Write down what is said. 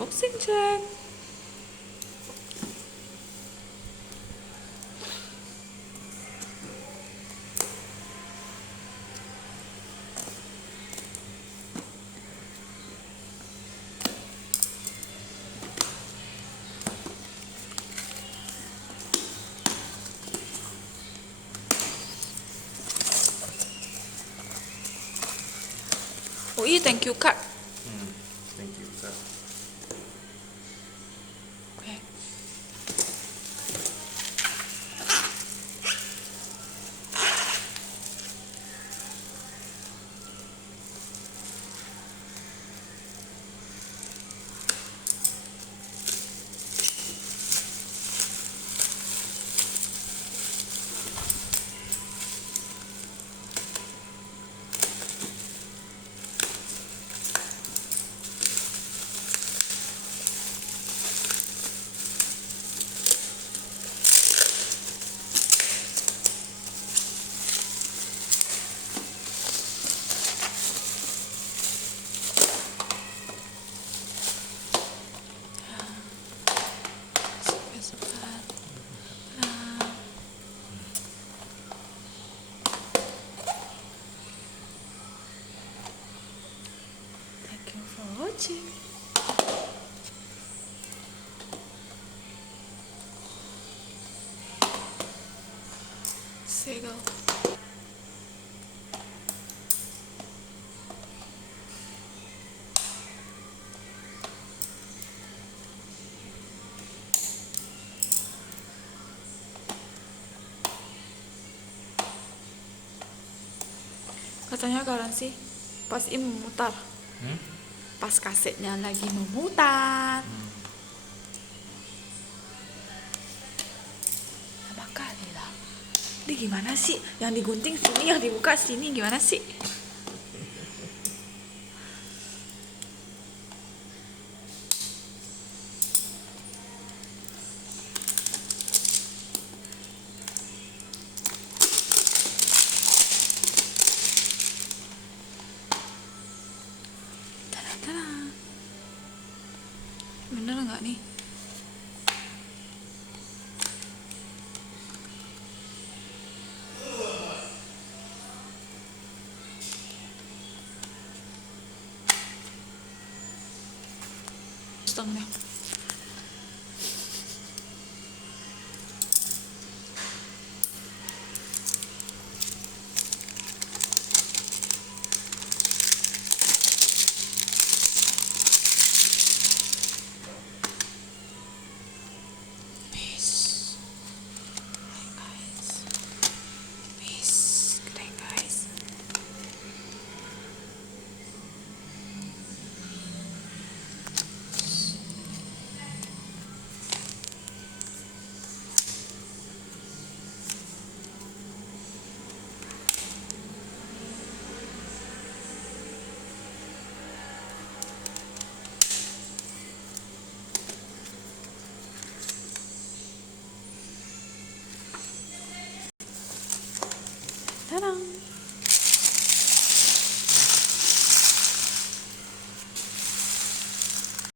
Unboxing check. Oh iya, thank you Kak. Thank you, Kak. Oke. Suka-suka. Thank you for watching. Segel. Katanya garansi pas ini memutar. Pas kasetnya lagi memutar. Lama kali lah. Ini gimana sih? Yang digunting sini, yang dibuka sini, gimana sih? Tada-tada. Bener nggak nih? Setengahnya.